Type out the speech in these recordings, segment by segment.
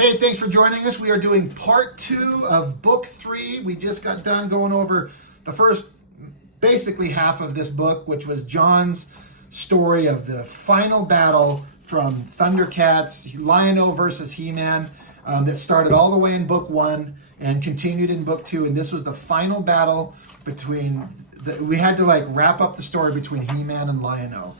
Hey, thanks for joining us. We are doing part 2 of book 3. We just got done going over the first, basically half of this book, which was John's story of the final battle from Thundercats, Lion-O versus He-Man, that started all the way in book 1 and continued in book 2. And this was the final battle between, we had to like wrap up the story between He-Man and Lion-O.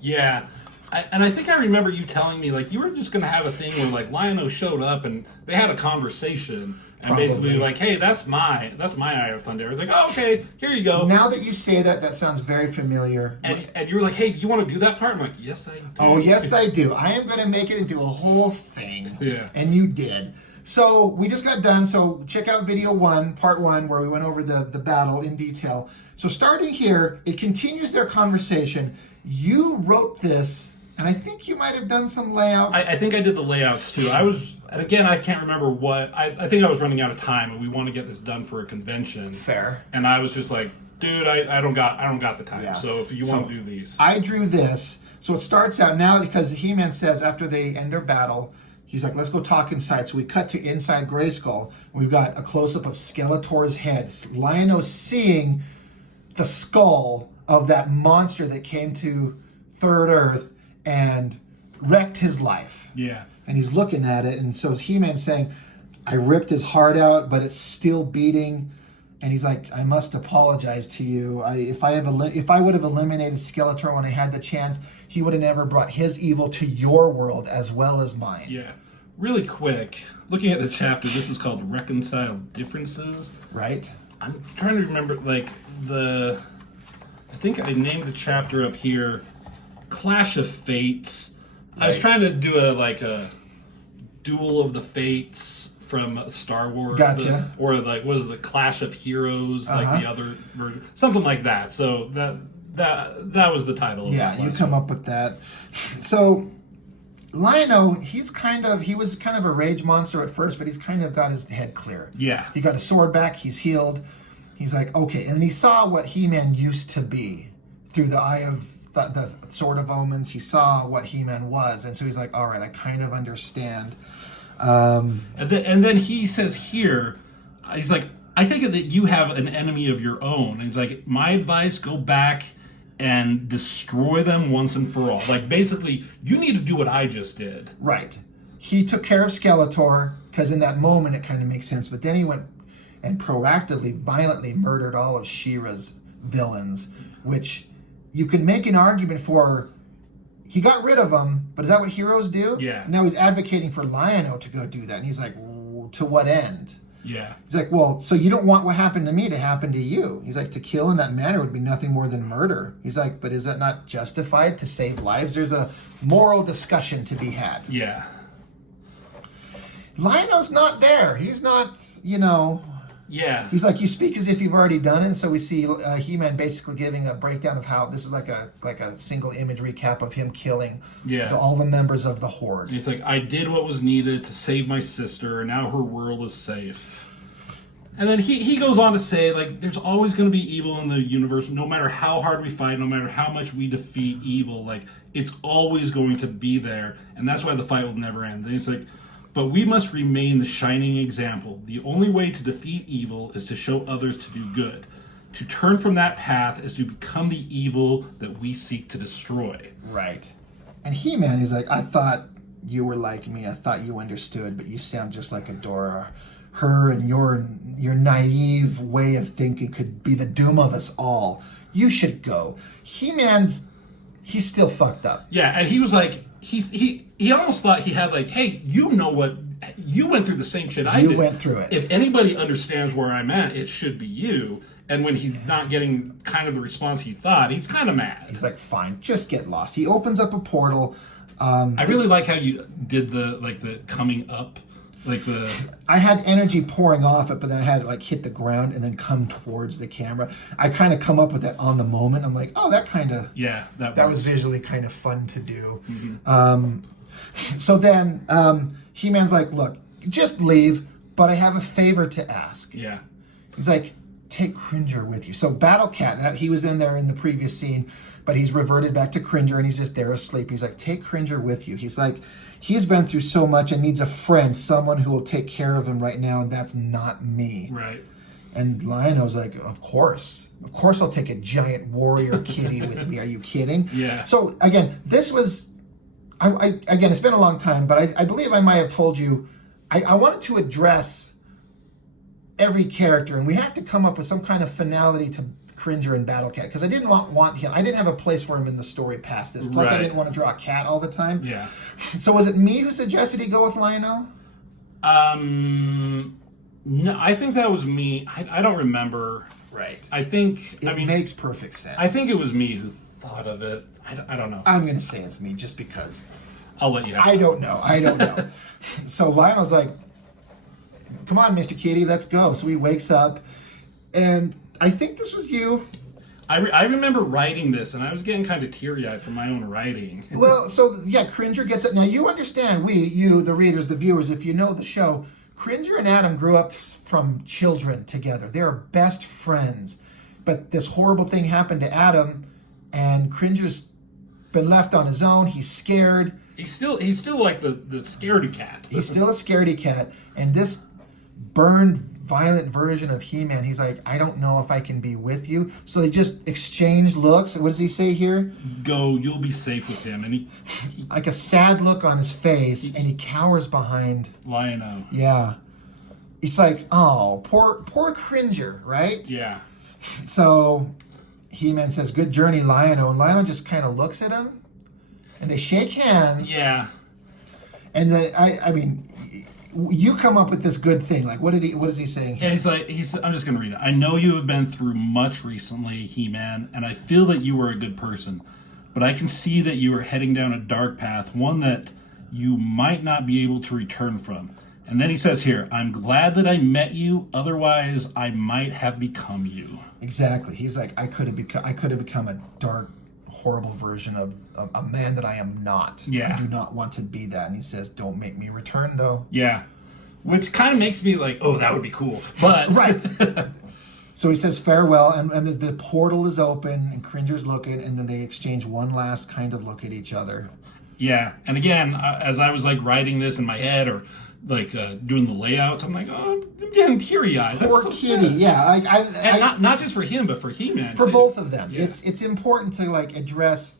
Yeah. I think I remember you telling me, like, you were just going to have a thing where, like, Lion-O showed up and they had a conversation. And Probably. Basically, like, hey, that's my Eye of Thunder. I was like, oh, okay, here you go. Now that you say that, that sounds very familiar. And you were like, hey, do you want to do that part? I'm like, yes, I do. Oh, yes, I do. I am going to make it into a whole thing. Yeah. And you did. So we just got done. So check out video 1, part 1, where we went over the battle in detail. So starting here, it continues their conversation. You wrote this, and I think you might have done some layout. I think I did the layouts too. And again, I can't remember what. I think I was running out of time, and we want to get this done for a convention. Fair. And I was just like, dude, I don't got the time. Yeah. So if you want to do these, I drew this. So it starts out now because He-Man says after they end their battle, he's like, let's go talk inside. So we cut to inside Grayskull. We've got a close-up of Skeletor's head. Lion-O seeing the skull of that monster that came to Third Earth and wrecked his life. Yeah. And he's looking at it, and so He-Man's saying, I ripped his heart out, but it's still beating. And he's like, I must apologize to you. If I would have eliminated Skeletor when I had the chance, he would have never brought his evil to your world as well as mine. Yeah. Really quick, looking at the chapter, this is called Reconciled Differences. Right. I'm trying to remember, like, I think I named the chapter up here Clash of Fates. Right. I was trying to do a Duel of the Fates from Star Wars. Gotcha. Or like, was it the Clash of Heroes, like the other version? Something like that. So that was the title of yeah, you come up with that. So Lion-O, he was kind of a rage monster at first, but he's kind of got his head clear. Yeah. He got his sword back, he's healed. He's like, okay. And he saw what He-Man used to be through the eye of the Sword of Omens. He saw what He-Man was. And so he's like, all right, I kind of understand. And then he says here, he's like, I take it that you have an enemy of your own. And he's like, my advice, go back and destroy them once and for all. Like, basically, you need to do what I just did. Right. He took care of Skeletor, because in that moment it kind of makes sense. But then he went and proactively, violently murdered all of She-Ra's villains, which you can make an argument for. He got rid of them, but is that what heroes do? Yeah. Now he's advocating for Lion-O to go do that. And he's like, to what end? Yeah. He's like, well, so you don't want what happened to me to happen to you. He's like, to kill in that manner would be nothing more than murder. He's like, but is that not justified to save lives? There's a moral discussion to be had. Yeah. Lion-O's not there. He's not, Yeah. He's like, you speak as if you've already done it. And so we see He-Man basically giving a breakdown of how this is like a single image recap of him killing all the members of the Horde. And he's like, I did what was needed to save my sister, and now her world is safe. And then he goes on to say, like, there's always going to be evil in the universe, no matter how hard we fight, no matter how much we defeat evil. Like, it's always going to be there, and that's why the fight will never end. And he's like, but we must remain the shining example. The only way to defeat evil is to show others to do good. To turn from that path is to become the evil that we seek to destroy. Right. And He-Man is like, I thought you were like me. I thought you understood, but you sound just like Adora. Her and your naive way of thinking could be the doom of us all. You should go. He's still fucked up. Yeah, and he was like, he almost thought he had like, hey, you know what? You went through the same shit I did. You went through it. If anybody understands where I'm at, it should be you. And when he's not getting kind of the response he thought, he's kind of mad. He's like, fine, just get lost. He opens up a portal. I really like how you did the coming up. I had energy pouring off it, but then I had to hit the ground and then come towards the camera. I kind of come up with that on the moment. I'm like, oh, that kind of... Yeah, that was visually kind of fun to do. Mm-hmm. So then He-Man's like, look, just leave, but I have a favor to ask. Yeah. He's like, take Cringer with you. So Battle Cat, he was in there in the previous scene, but he's reverted back to Cringer, and he's just there asleep. He's like, take Cringer with you. He's like, he's been through so much and needs a friend, someone who will take care of him right now, and that's not me. Right. And Lion-O's like, of course I'll take a giant warrior kitty with me. Are you kidding? Yeah. So again, this was, again, it's been a long time, but I believe I might have told you, I wanted to address every character, and we have to come up with some kind of finality to Cringer and Battle Cat, because I didn't want him. I didn't have a place for him in the story past this. Plus, I didn't want to draw a cat all the time. Yeah. So was it me who suggested he go with Lion-O? No, I think that was me. I don't remember. Right. I think It makes perfect sense. I think it was me who thought of it. I don't know. I'm going to say it's me just because. I'll let you have I don't know. So Lionel's like, come on, Mr. Kitty, let's go. So he wakes up, and I think this was you. I remember writing this, and I was getting kind of teary-eyed from my own writing. Well, so yeah, Cringer gets it. Now you understand, you, the readers, the viewers, if you know the show, Cringer and Adam grew up from children together. They're best friends. But this horrible thing happened to Adam, and Cringer's been left on his own. He's scared. He's still like the scaredy cat. He's still a scaredy cat. And this burned, violent version of He-Man, he's like, I don't know if I can be with you. So they just exchange looks. What does he say here? Go, you'll be safe with him. And he like a sad look on his face, and he cowers behind Lion-O. Yeah. It's like, oh, poor Cringer, right? Yeah. So He-Man says, good journey, Lion-O. And Lion-O just kind of looks at him, and they shake hands. Yeah. And then, I mean, you come up with this good thing. Like, what is he saying here? And I'm just going to read it. I know you have been through much recently, He-Man, and I feel that you are a good person. But I can see that you are heading down a dark path, one that you might not be able to return from. And then he says here, I'm glad that I met you, otherwise I might have become you. Exactly. He's like, I could have become a dark, horrible version of a man that I am not. Yeah. I do not want to be that. And he says, don't make me return, though. Yeah. Which kind of makes me like, oh, that would be cool. But right. So he says farewell, and the portal is open, and Cringer's looking, and then they exchange one last kind of look at each other. Yeah. And again, as I was like writing this in my head or like doing the layouts, I'm like, oh, I'm getting teary-eyed. Poor so Kitty, sad. yeah. And not just for him, but for He-Man. For too. both of them. Yeah. It's important to like address,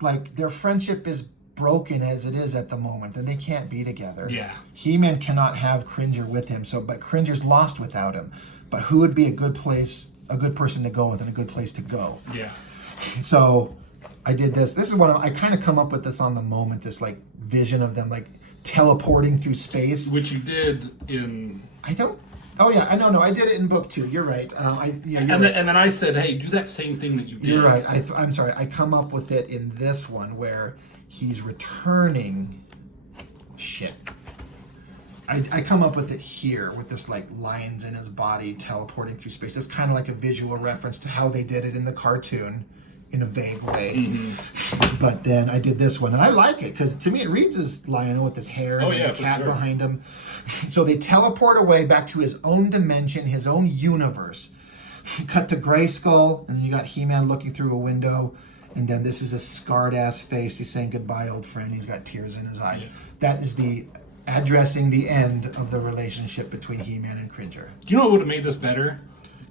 like, their friendship is broken as it is at the moment, and they can't be together. Yeah. He-Man cannot have Cringer with him, but Cringer's lost without him. But who would be a good person to go with, and a good place to go? Yeah. So I did this. This is I kind of come up with this on the moment, this like vision of them like teleporting through space. Which you did in... Oh yeah, I know. No, I did it in book 2. You're right. And then I said, hey, do that same thing that you did. You're right. I'm sorry. I come up with it in this one where he's returning. Shit. I come up with it here with this like lions in his body teleporting through space. It's kind of like a visual reference to how they did it in the cartoon in a vague way. Mm-hmm. But then I did this one, and I like it because to me it reads as Lion-O with his hair and the cat behind him. So they teleport away back to his own dimension, his own universe. Cut to Grayskull, and then you got He-Man looking through a window, and then this is a scarred ass face. He's saying goodbye, old friend. He's got tears in his eyes. Yeah. That is the addressing the end of the relationship between He-Man and Cringer. Do you know what would have made this better?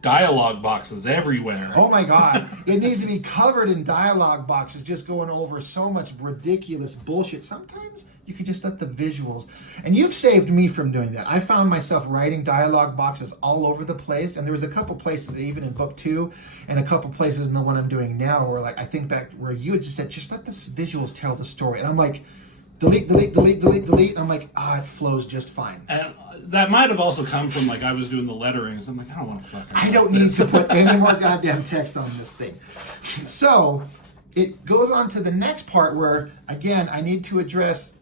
Dialogue boxes everywhere. Oh my God. It needs to be covered in dialogue boxes, just going over so much ridiculous bullshit. Sometimes you could just let the visuals. And you've saved me from doing that. I found myself writing dialogue boxes all over the place. And there was a couple places, even in book 2, and a couple places in the one I'm doing now, where like I think back where you had just said, just let the visuals tell the story. And I'm like, delete. And I'm like, it flows just fine. And that might have also come from like I was doing the letterings. I'm like, I don't want to fucking. I don't need to put any more goddamn text on this thing. So it goes on to the next part where, again, I need to address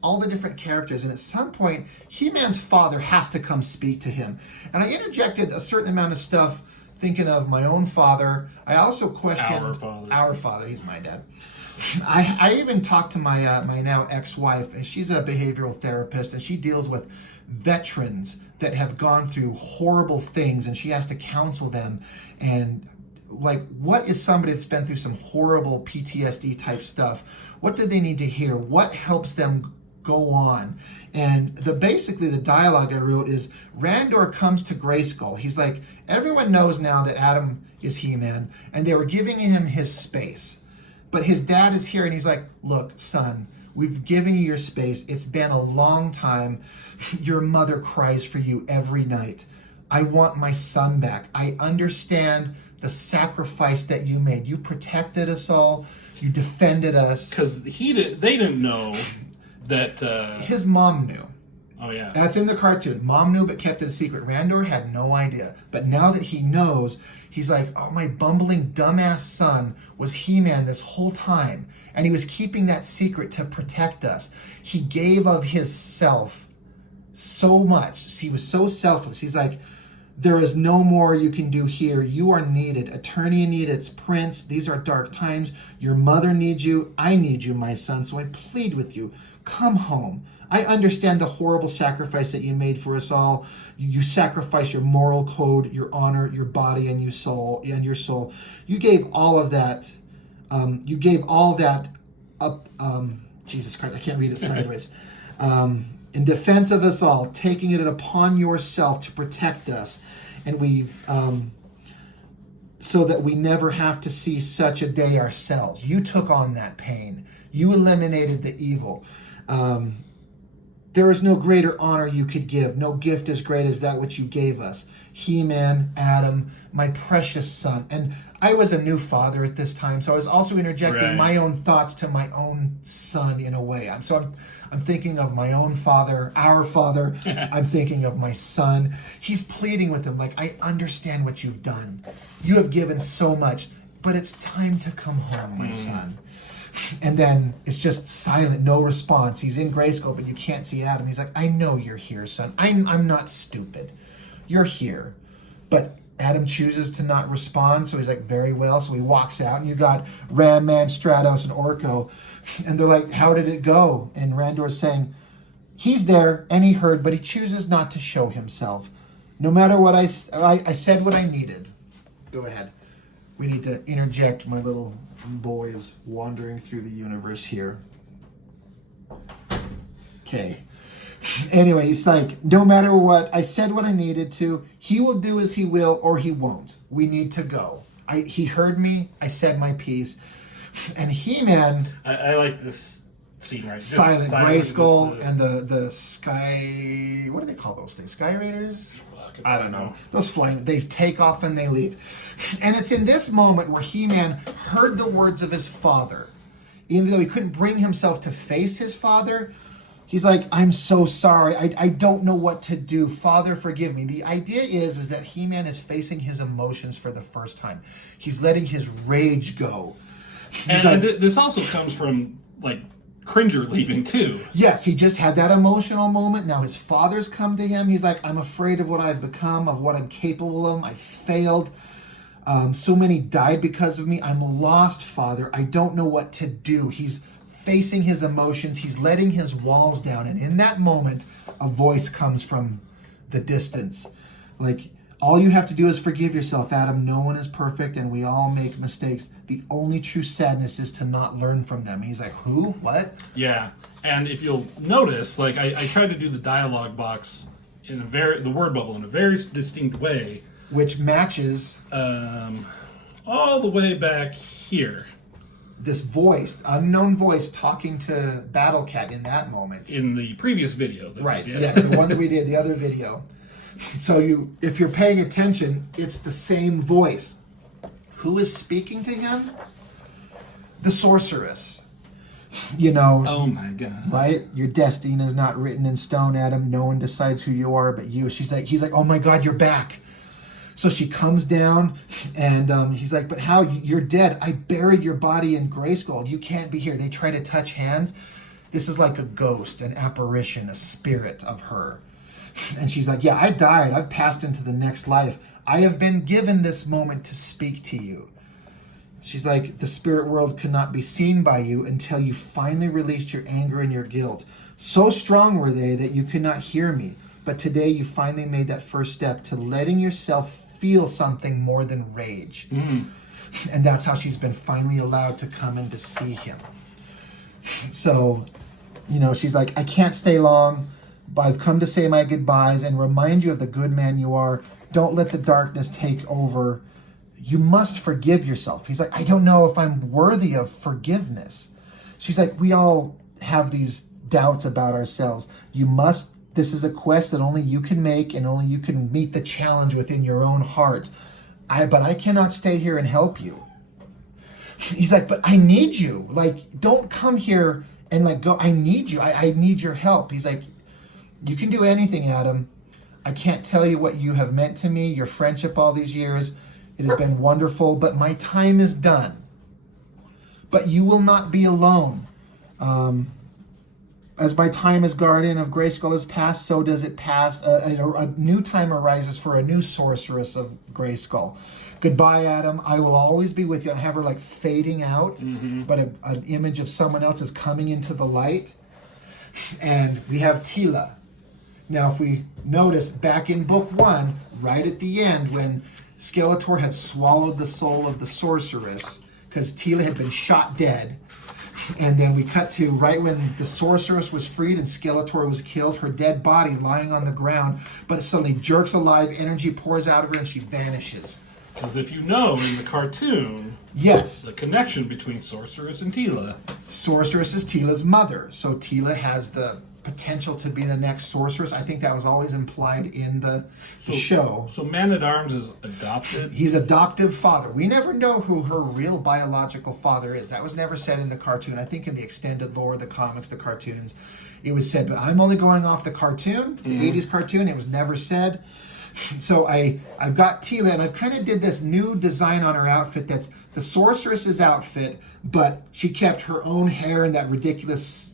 all the different characters. And at some point, He-Man's father has to come speak to him. And I interjected a certain amount of stuff thinking of my own father. I also questioned Our father. Our father. He's my dad. I even talked to my my now ex-wife, and she's a behavioral therapist, and she deals with veterans that have gone through horrible things, and she has to counsel them. And like, what is somebody that's been through some horrible PTSD type stuff? What do they need to hear? What helps them go on? And basically the dialogue I wrote is, Randor comes to Grayskull. He's like, everyone knows now that Adam is He-Man, and they were giving him his space. But his dad is here, and he's like, look, son, we've given you your space. It's been a long time. Your mother cries for you every night. I want my son back. I understand the sacrifice that you made. You protected us all. You defended us. Because they didn't know that... His mom knew. Oh, yeah. That's in the cartoon. Mom knew but kept it a secret. Randor had no idea. But now that he knows, he's like, oh, my bumbling dumbass son was He-Man this whole time. And he was keeping that secret to protect us. He gave of his self so much. He was so selfless. He's like, there is no more you can do here. You are needed. Eternia needs Prince. These are dark times. Your mother needs you. I need you, my son. So I plead with you. Come home. I understand the horrible sacrifice that you made for us all. You sacrificed your moral code, your honor, your body, and your soul. You gave all of that. You gave all that up. Jesus Christ, I can't read it sideways. In defense of us all, taking it upon yourself to protect us, and we've so that we never have to see such a day ourselves. You took on that pain. You eliminated the evil. There is no greater honor you could give. No gift as great as that which you gave us. He-Man, Adam, my precious son. And I was a new father at this time, so I was also interjecting my own thoughts to my own son in a way. I'm thinking of my own father, our father. I'm thinking of my son. He's pleading with him, like, I understand what you've done. You have given so much, but it's time to come home, my son. And then it's just silent, no response. He's in Grayskull, but you can't see Adam. He's like, I know you're here, son. I'm not stupid. You're here. But Adam chooses to not respond, so he's like, very well. So he walks out, and you got Ram Man, Stratos, and Orko. And they're like, how did it go? And Randor's saying, he's there, and he heard, but he chooses not to show himself. No matter what I said what I needed. Go ahead. We need to interject my little boys wandering through the universe here. Okay. Anyway, he's like, no matter what, I said what I needed to. He will do as he will, or he won't. We need to go. He heard me. I said my piece. And He-Man... I like this scene right here. Silent Grayskull and the Sky... What do they call those things? Sky Raiders? I don't know. Those flying... They take off and they leave. And it's in this moment where He-Man heard the words of his father. Even though he couldn't bring himself to face his father... He's like, I'm so sorry. I don't know what to do. Father, forgive me. The idea is that He-Man is facing his emotions for the first time. He's letting his rage go. And this also comes from, like, Cringer leaving, too. Yes, he just had that emotional moment. Now his father's come to him. He's like, I'm afraid of what I've become, of what I'm capable of. I failed. So many died because of me. I'm lost, Father. I don't know what to do. He's facing his emotions. He's letting his walls down. And in that moment, a voice comes from the distance. Like, all you have to do is forgive yourself, Adam. No one is perfect, and we all make mistakes. The only true sadness is to not learn from them. He's like, who? What? Yeah. And if you'll notice, like, I tried to do the dialogue box in the word bubble in a very distinct way. Which matches... all the way back here. This voice, unknown voice, talking to Battle Cat in that moment. In the previous video. Right, yes, the one that we did, the other video. So if you're paying attention, it's the same voice. Who is speaking to him? The sorceress. You know. Oh my God. Right? Your destiny is not written in stone, Adam. No one decides who you are but you. He's like, oh my God, you're back. So she comes down, and he's like, but how? You're dead. I buried your body in Grayskull. You can't be here. They try to touch hands. This is like a ghost, an apparition, a spirit of her. And she's like, yeah, I died. I've passed into the next life. I have been given this moment to speak to you. She's like, the spirit world could not be seen by you until you finally released your anger and your guilt. So strong were they that you could not hear me. But today you finally made that first step to letting yourself feel something more than rage. And that's how she's been finally allowed to come in to see him. So, she's like, I can't stay long, but I've come to say my goodbyes and remind you of the good man you are. Don't let the darkness take over. You must forgive yourself. He's like, I don't know if I'm worthy of forgiveness. She's like, we all have these doubts about ourselves. This is a quest that only you can make, and only you can meet the challenge within your own heart. But I cannot stay here and help you. He's like, but I need you. Like, don't come here and like go. I need you. I need your help. He's like, you can do anything, Adam. I can't tell you what you have meant to me, your friendship all these years. It has been wonderful, but my time is done. But you will not be alone. As my time as guardian of Grayskull is past, so does it pass. A new time arises for a new sorceress of Grayskull. Goodbye, Adam. I will always be with you. I have her like fading out, but an image of someone else is coming into the light. And we have Tila. Now, if we notice back in book 1, right at the end, when Skeletor had swallowed the soul of the sorceress, because Tila had been shot dead. And then we cut to right when the sorceress was freed and Skeletor was killed, her dead body lying on the ground, but it suddenly jerks alive, energy pours out of her, and she vanishes. Because if you know in the cartoon, yes, the connection between Sorceress and Tila. Sorceress is Tila's mother, so Tila has the potential to be the next sorceress. I think that was always implied in the show. So Man-at-Arms is adopted? He's adoptive father. We never know who her real biological father is. That was never said in the cartoon. I think in the extended lore, the comics, the cartoons, it was said, but I'm only going off the cartoon, the 80s cartoon. It was never said. So I've got Tila, and I kind of did this new design on her outfit that's the sorceress's outfit, but she kept her own hair and that ridiculous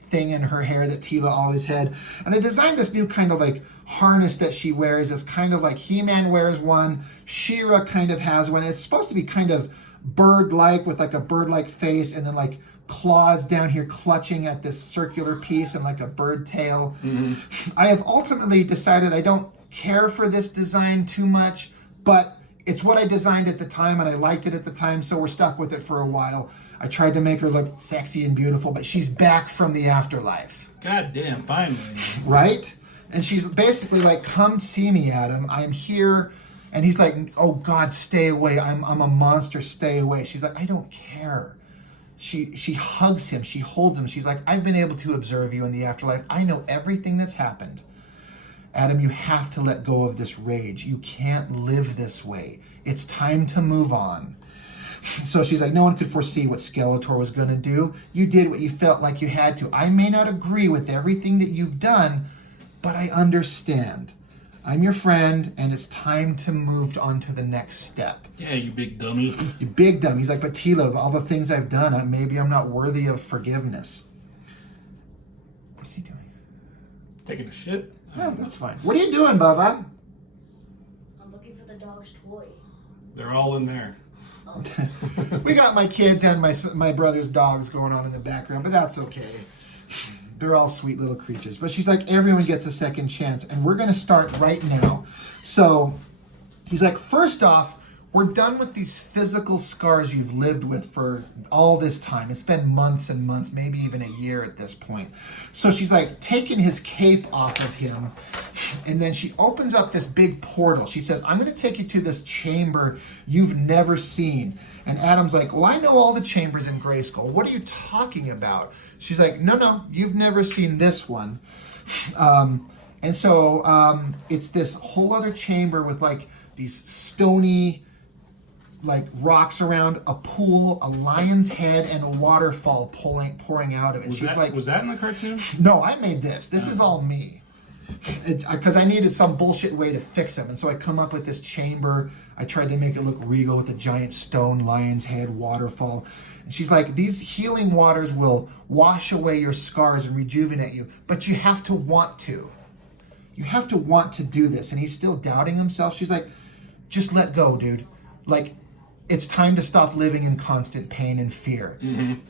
thing in her hair that Tila always had. And I designed this new kind of like harness that she wears. It's kind of like He-Man wears one. She-Ra kind of has one. It's supposed to be kind of bird-like with like a bird-like face and then like claws down here clutching at this circular piece and like a bird tail. I have ultimately decided I don't care for this design too much, but it's what I designed at the time and I liked it at the time, so we're stuck with it for a while. I tried to make her look sexy and beautiful, but she's back from the afterlife. God damn, finally. Right? And she's basically like, come see me, Adam. I'm here. And he's like, oh God, stay away. I'm a monster, stay away. She's like, I don't care. She hugs him, she holds him. She's like, I've been able to observe you in the afterlife. I know everything that's happened. Adam, you have to let go of this rage. You can't live this way. It's time to move on. So she's like, no one could foresee what Skeletor was going to do. You did what you felt like you had to. I may not agree with everything that you've done, but I understand. I'm your friend, and it's time to move on to the next step. Yeah, you big dummy. You big dummy. He's like, but Tila, of all the things I've done, maybe I'm not worthy of forgiveness. What's he doing? Taking a shit? No, that's fine. What are you doing, Bubba? I'm looking for the dog's toy. They're all in there. Oh. We got my kids and my brother's dogs going on in the background, but that's okay. They're all sweet little creatures. But she's like, everyone gets a second chance, and we're going to start right now. So he's like, first off, we're done with these physical scars you've lived with for all this time. It's been months and months, maybe even a year at this point. So she's like taking his cape off of him, and then she opens up this big portal. She says, I'm going to take you to this chamber you've never seen. And Adam's like, well, I know all the chambers in Grayskull. What are you talking about? She's like, no, you've never seen this one. And so it's this whole other chamber with like these stony like rocks around, a pool, a lion's head, and a waterfall pouring out of it. Was that in the cartoon? No, I made this. This is all me. Because I needed some bullshit way to fix them. And so I come up with this chamber. I tried to make it look regal with a giant stone lion's head waterfall. And she's like, these healing waters will wash away your scars and rejuvenate you. But you have to want to. You have to want to do this. And he's still doubting himself. She's like, just let go, dude. Like, it's time to stop living in constant pain and fear.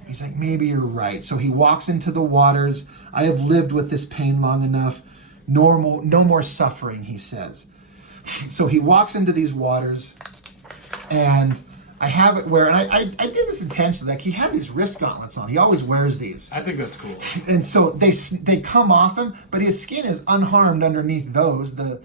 He's like, maybe you're right. So he walks into the waters. I have lived with this pain long enough. No more suffering, he says. So he walks into these waters, and I have it where, and I did this intentionally. Like, he had these wrist gauntlets on. He always wears these. I think that's cool. And so they come off him, but his skin is unharmed underneath those. The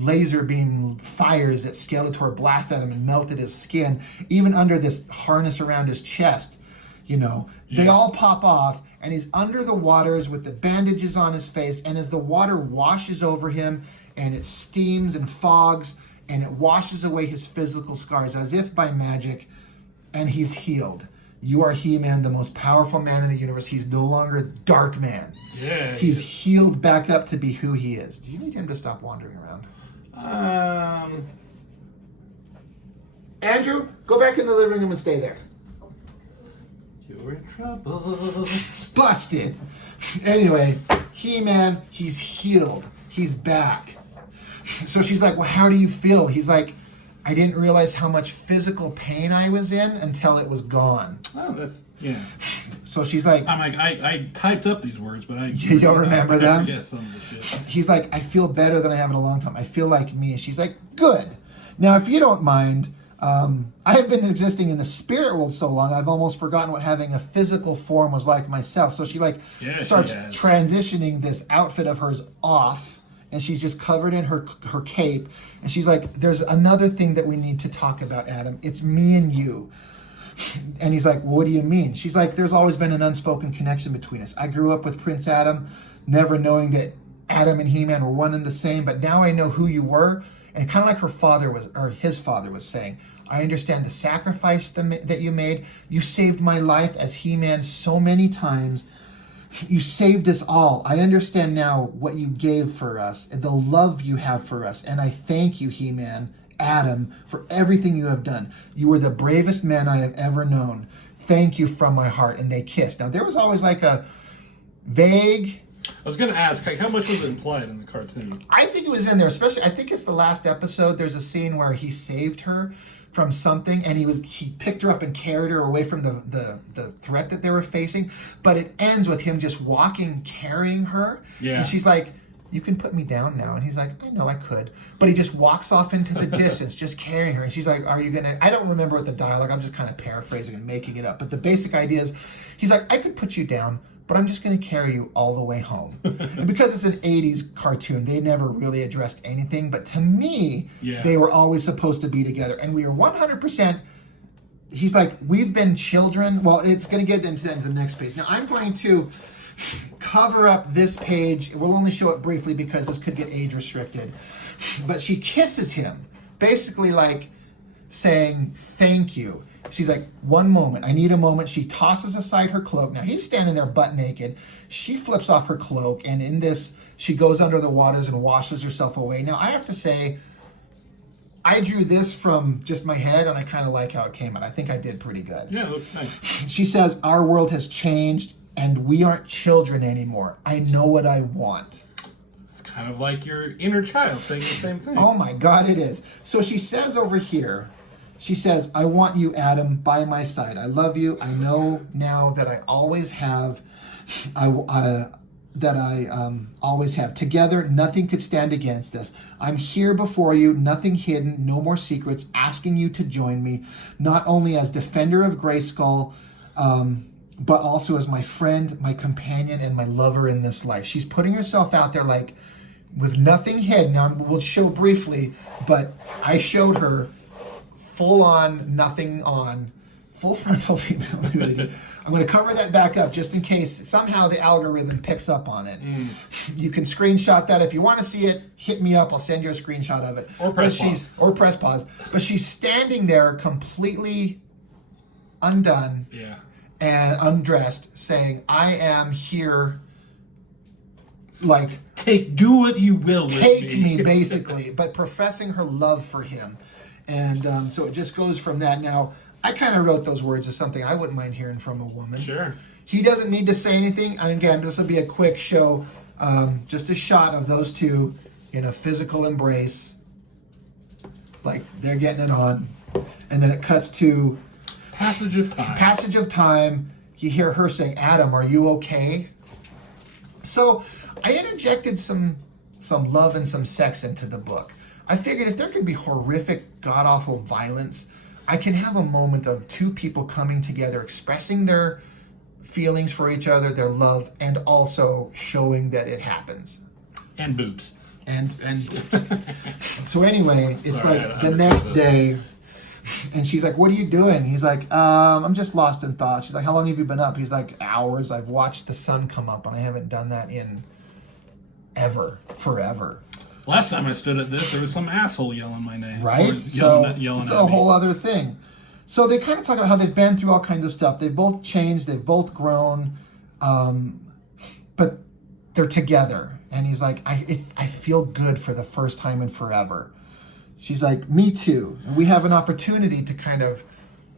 laser beam fires that Skeletor blasted at him and melted his skin, even under this harness around his chest. They all pop off, and he's under the waters with the bandages on his face, and as the water washes over him, and it steams and fogs, and it washes away his physical scars as if by magic, and he's healed. You are He-Man, the most powerful man in the universe. He's no longer Dark Man. Yeah. He's healed back up to be who he is. Do you need him to stop wandering around? Andrew, go back in the living room and stay there. You're in trouble. Busted. Anyway, He-Man, he's healed. He's back. So she's like, well, how do you feel? He's like, I didn't realize how much physical pain I was in until it was gone. Oh, that's, yeah. So she's like, I'm like, I typed up these words, but you don't remember them? I forget some of the shit. He's like, I feel better than I have in a long time. I feel like me. She's like, good. Now, if you don't mind, I have been existing in the spirit world so long, I've almost forgotten what having a physical form was like myself. So she starts transitioning this outfit of hers off, and she's just covered in her cape. And she's like, there's another thing that we need to talk about, Adam. It's me and you. And he's like, well, what do you mean? She's like, there's always been an unspoken connection between us. I grew up with Prince Adam, never knowing that Adam and He-Man were one and the same, but now I know who you were. And kind of like his father was saying, I understand the sacrifice that you made. You saved my life as He-Man so many times. You saved us all. I understand now what you gave for us and the love you have for us. And I thank you, He-Man, Adam, for everything you have done. You were the bravest man I have ever known. Thank you from my heart. And they kissed. Now, there was always like a vague... I was going to ask, how much was it implied in the cartoon? I think it was in there, especially, I think it's the last episode. There's a scene where he saved her from something, and he picked her up and carried her away from the threat that they were facing. But it ends with him just walking, carrying her. Yeah. And she's like, you can put me down now. And he's like, I know I could. But he just walks off into the distance, just carrying her. And she's like, are you going to... I don't remember what the dialogue, I'm just kind of paraphrasing and making it up. But the basic idea is, he's like, I could put you down, but I'm just going to carry you all the way home. And because it's an 80s cartoon, they never really addressed anything. But to me, they were always supposed to be together. And we were 100%... He's like, we've been children. Well, it's going to get into the next page. Now, I'm going to cover up this page. We'll only show it briefly because this could get age restricted. But she kisses him, basically like saying, thank you. She's like, one moment, I need a moment. She tosses aside her cloak. Now, he's standing there butt naked. She flips off her cloak, and in this, she goes under the waters and washes herself away. Now, I have to say, I drew this from just my head, and I kind of like how it came out. I think I did pretty good. Yeah, it looks nice. She says, our world has changed, and we aren't children anymore. I know what I want. It's kind of like your inner child saying the same thing. Oh, my God, it is. So she says over here, she says, I want you, Adam, by my side. I love you. I know now that I always have. Always have. Together, nothing could stand against us. I'm here before you, nothing hidden, no more secrets, asking you to join me, not only as defender of Grayskull, but also as my friend, my companion, and my lover in this life. She's putting herself out there like with nothing hidden. Now, we'll show briefly, but I showed her full on, nothing on, full frontal female nudity. I'm going to cover that back up just in case somehow the algorithm picks up on it. You can screenshot that. If you want to see it, hit me up. I'll send you a screenshot of it. Or press pause. Or press pause. But she's standing there completely undone and undressed, saying, I am here, like... do what you will with me. Take me, basically, but professing her love for him. And so it just goes from that. Now, I kind of wrote those words as something I wouldn't mind hearing from a woman. Sure. He doesn't need to say anything. And again, this will be a quick show. Just a shot of those two in a physical embrace. like they're getting it on. And then it cuts to Passage of time. passage of time. You hear her saying, Adam, are you okay? So I interjected some love and some sex into the book. I figured if there could be horrific, god-awful violence, I can have a moment of two people coming together, expressing their feelings for each other, their love, and also showing that it happens. And boobs. And so anyway, it's Sorry, like I the next understood. day, and she's like, what are you doing? He's like, I'm just lost in thought. She's like, how long have you been up? He's like, hours. I've watched the sun come up, and I haven't done that in forever. Last time I stood at this, there was some asshole yelling my name. Right? Or So yelling it's at a me. whole other thing. So they kind of talk about how they've been through all kinds of stuff. They've both changed. They've both grown. But they're together. And he's like, I feel good for the first time in forever. She's like, me too. And we have an opportunity to kind of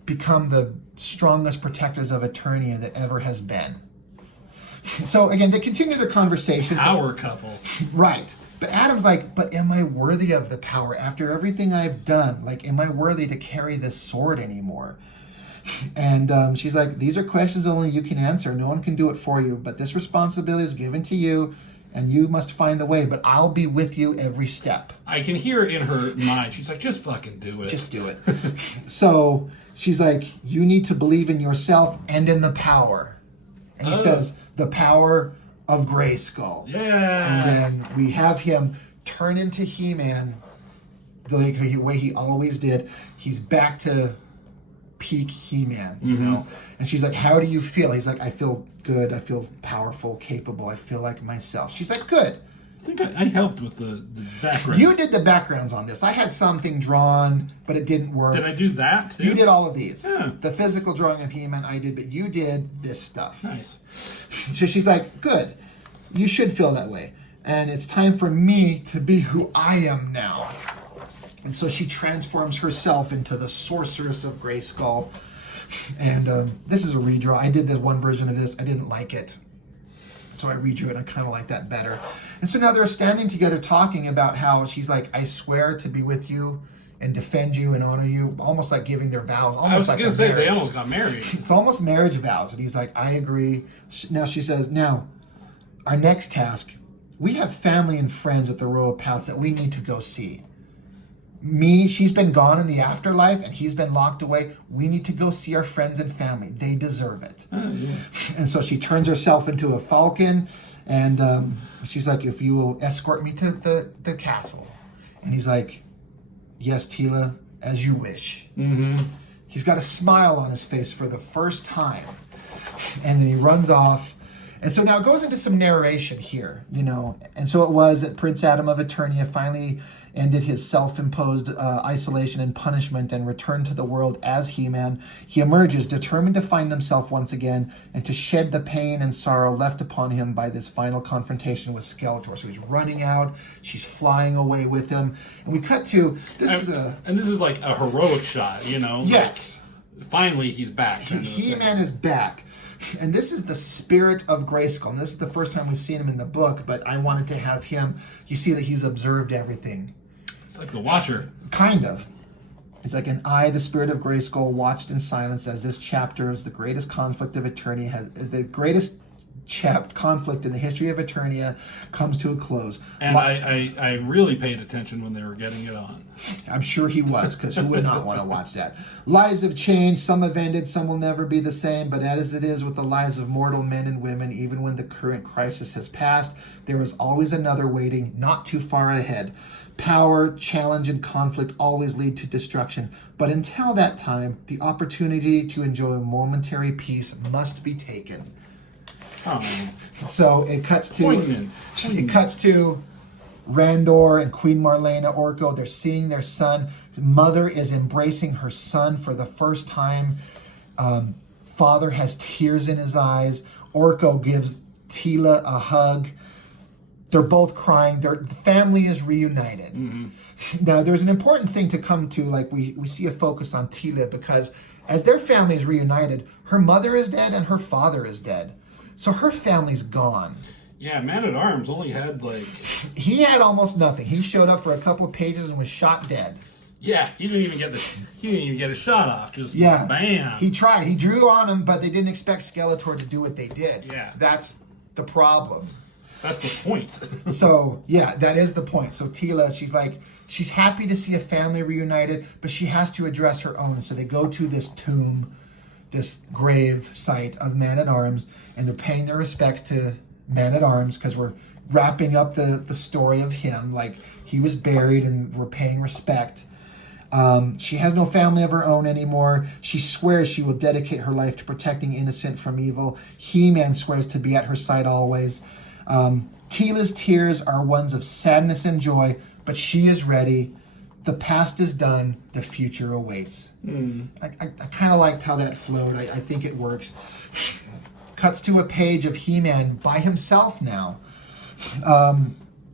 become the strongest protectors of Eternia that ever has been. So again, they continue their conversation. Power couple. Right. But Adam's like, but am I worthy of the power after everything I've done? Like, am I worthy to carry this sword anymore? And she's like, these are questions only you can answer. No one can do it for you. But this responsibility is given to you, and you must find the way. But I'll be with you every step. I can hear in her mind, she's like, just fucking do it. Just do it. So she's like, you need to believe in yourself and in the power. And he says, the power of Grayskull. Yeah. And then we have him turn into He-Man the way he always did. He's back to peak He-Man, you know? And she's like, how do you feel? He's like, I feel good. I feel powerful, capable. I feel like myself. She's like, good. I think I helped with the background. You did the backgrounds on this. I had something drawn, but it didn't work. Did I do that too? You did all of these. Yeah. The physical drawing of He-Man I did, but you did this stuff. Nice. So she's like, good. You should feel that way. And it's time for me to be who I am now. And so she transforms herself into the sorceress of Grayskull. And this is a redraw. I did this one version of this. I didn't like it. So I redrew it. I kind of like that better. And so now they're standing together talking about how she's like, I swear to be with you and defend you and honor you. Almost like giving their vows. Almost I was like going a to say, they marriage. almost got married. It's almost marriage vows. And he's like, I agree. Now she says, now, our next task, we have family and friends at the Royal Palace that we need to go see. She's been gone in the afterlife and he's been locked away. We need to go see our friends and family. They deserve it. Oh, yeah. And so she turns herself into a falcon and she's like, if you will escort me to the castle. And he's like, yes, Tila, as you wish. Mm-hmm. He's got a smile on his face for the first time. And then he runs off. And so now it goes into some narration here, you know. And so it was that Prince Adam of Eternia finally ended his self-imposed isolation and punishment and returned to the world as He-Man. He emerges determined to find himself once again and to shed the pain and sorrow left upon him by this final confrontation with Skeletor. So he's running out. She's flying away with him. And we cut to, And this is like a heroic shot, you know? Yes. Like, finally, he's back. kind of a thing. He-Man is back. And this is the spirit of Grayskull. And this is the first time we've seen him in the book, but I wanted to have him. You see that he's observed everything. It's like the Watcher. Kind of. It's like an I, the spirit of Grayskull, watched in silence as this chapter is the greatest conflict of Eternia, the greatest conflict in the history of Eternia comes to a close. And I really paid attention when they were getting it on. I'm sure he was, because who would not want to watch that? Lives have changed, some have ended, some will never be the same, but as it is with the lives of mortal men and women, even when the current crisis has passed, there is always another waiting, not too far ahead. Power, challenge, and conflict always lead to destruction, but until that time, the opportunity to enjoy momentary peace must be taken. Oh, So it cuts to poignant. Randor and Queen Marlena Orko. They're seeing their son. Mother is embracing her son for the first time. Father has tears in his eyes. Orko gives Tila a hug. They're both crying. The family is reunited. Mm-hmm. Now, there's an important thing to come to, like we see a focus on Tila, because as their family is reunited, her mother is dead and her father is dead. So her family's gone. Yeah, Man-at-Arms only had like... He had almost nothing. He showed up for a couple of pages and was shot dead. Yeah, he didn't even get a shot off. Just Yeah. bam. He tried. He drew on him, but they didn't expect Skeletor to do what they did. Yeah. That's the problem. That's the point. So, yeah, that is the point. So Teela, she's happy to see a family reunited, but she has to address her own. So they go to this tomb, this grave site of Man-at-Arms, and they're paying their respects to Man-at-Arms because we're wrapping up the story of him. Like, he was buried and we're paying respect. She has no family of her own anymore. She swears she will dedicate her life to protecting innocent from evil. He-Man swears to be at her side always. Teela's tears are ones of sadness and joy, but she is ready. The past is done. The future awaits. I kind of liked how that flowed. I think it works. Cuts to a page of He-Man by himself now.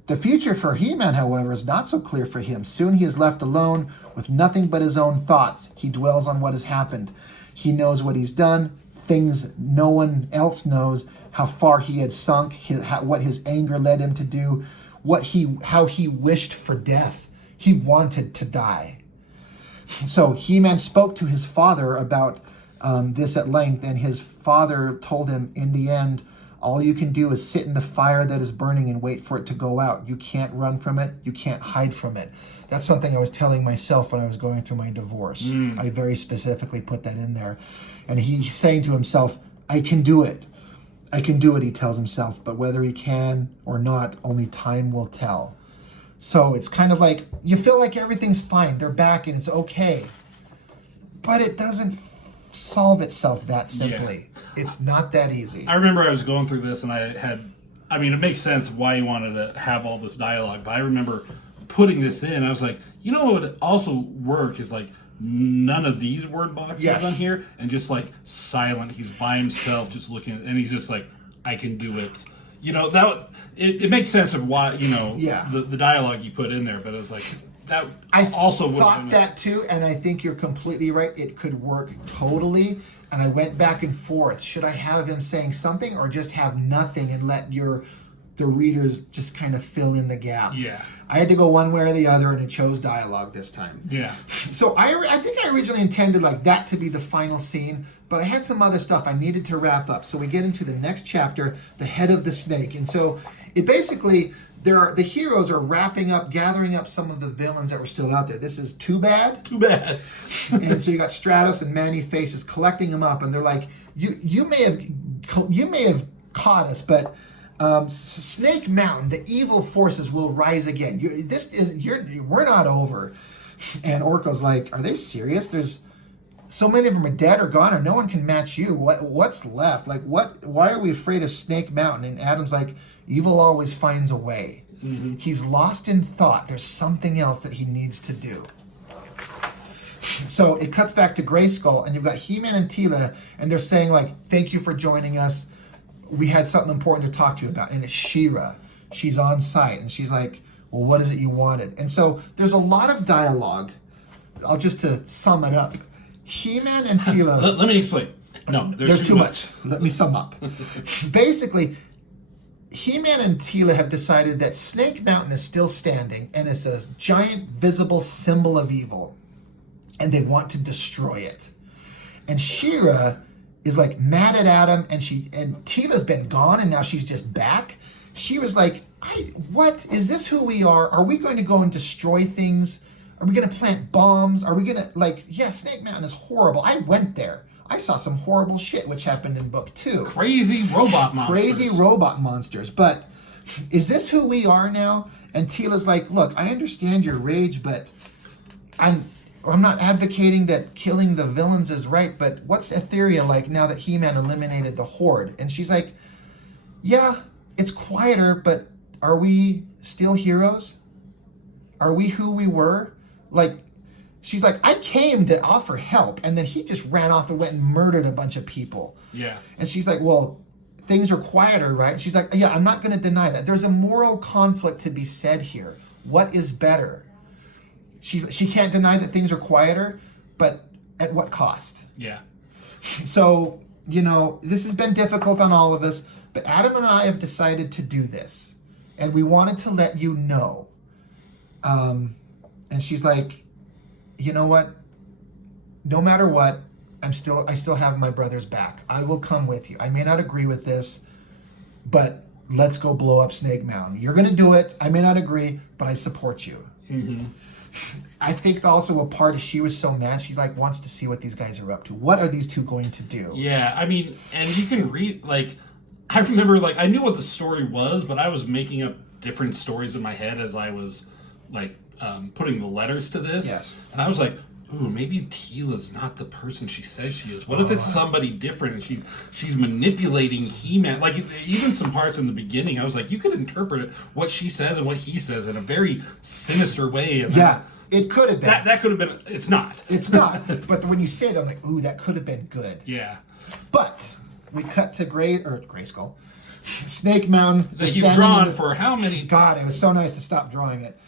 The future for He-Man, however, is not so clear for him. Soon he is left alone with nothing but his own thoughts. He dwells on what has happened. He knows what he's done, things no one else knows, how far he had sunk, what his anger led him to do, how he wished for death. He wanted to die. So He-Man spoke to his father about this at length, and his father told him, in the end, all you can do is sit in the fire that is burning and wait for it to go out. You can't run from it. You can't hide from it. That's something I was telling myself when I was going through my divorce. I very specifically put that in there. And he's saying to himself, I can do it. I can do it, he tells himself. But whether he can or not, only time will tell. So it's kind of like, you feel like everything's fine. They're back and it's okay. But it doesn't solve itself that simply. Yeah. It's not that easy. I remember I was going through this and it makes sense why you wanted to have all this dialogue, but I remember putting this in, I was like, you know what would also work is like none of these word boxes on here, and just like silent, he's by himself just looking at, and he's just like, I can do it. You know, it makes sense of why, the dialogue you put in there, but it was like, that also thought that too, and I think you're completely right. It could work totally. And I went back and forth. Should I have him saying something or just have nothing and let the readers just kind of fill in the gap? Yeah. I had to go one way or the other, and it chose dialogue this time. Yeah. So I think I originally intended like that to be the final scene, but I had some other stuff I needed to wrap up. So we get into the next chapter, the head of the snake. And so it basically, the heroes are gathering up some of the villains that were still out there. This is Too Bad. Too Bad. And so you got Stratos and Manny Faces collecting them up, and they're like, you may have caught us, but Snake Mountain, the evil forces will rise again. We're not over. And Orko's like, are they serious? There's so many of them are dead or gone, or no one can match you. What's left? Like, why are we afraid of Snake Mountain? And Adam's like, evil always finds a way. Mm-hmm. He's lost in thought. There's something else that he needs to do. So it cuts back to Grayskull, and you've got He-Man and Teela, and they're saying, like, thank you for joining us. We had something important to talk to you about. And it's She-Ra. She's on site, and she's like, well, what is it you wanted? And so there's a lot of dialogue. To sum it up. He-Man and Teela... Let me explain. No, there's too much. Let me sum up. Basically, He-Man and Teela have decided that Snake Mountain is still standing, and it's a giant visible symbol of evil, and they want to destroy it. And She-Ra is like mad at Adam, and Teela's been gone, and now she's just back. She was like, what? Is this who we are? Are we going to go and destroy things? Are we going to plant bombs? Are we going to, Snake Mountain is horrible. I went there. I saw some horrible shit, which happened in book 2. Crazy robot monsters. But is this who we are now? And Teela's like, look, I understand your rage, but I'm not advocating that killing the villains is right, but what's Etheria like now that He-Man eliminated the Horde? And she's like, yeah, it's quieter, but are we still heroes? Are we who we were? She's like, I came to offer help, and then he just ran off and went and murdered a bunch of people. Yeah. And she's like, well, things are quieter, right? She's like, yeah, I'm not going to deny that. There's a moral conflict to be said here. What is better? She can't deny that things are quieter, but at what cost? Yeah. So, this has been difficult on all of us, but Adam and I have decided to do this, and we wanted to let you know. And she's like, you know what? No matter what, I still have my brother's back. I will come with you. I may not agree with this, but let's go blow up Snake Mountain. You're going to do it. I may not agree, but I support you. Mm-hmm. I think also a part of she was so mad, she like wants to see what these guys are up to. What are these two going to do? Yeah, I mean, and you can read, like, I remember, like, I knew what the story was, but I was making up different stories in my head as I was, like, putting the letters to this. Yes. And I was like, ooh, maybe Tila's not the person she says she is. What if it's somebody different and she's manipulating He-Man? Like, even some parts in the beginning, I was like, you could interpret what she says and what he says in a very sinister way. And Yeah, it could have been. that could have been, it's not. It's not. But when you say that, I'm like, ooh, that could have been good. Yeah. But we cut to Grayskull. Snake Mountain. That you've drawn for how many? God, it was so nice to stop drawing it.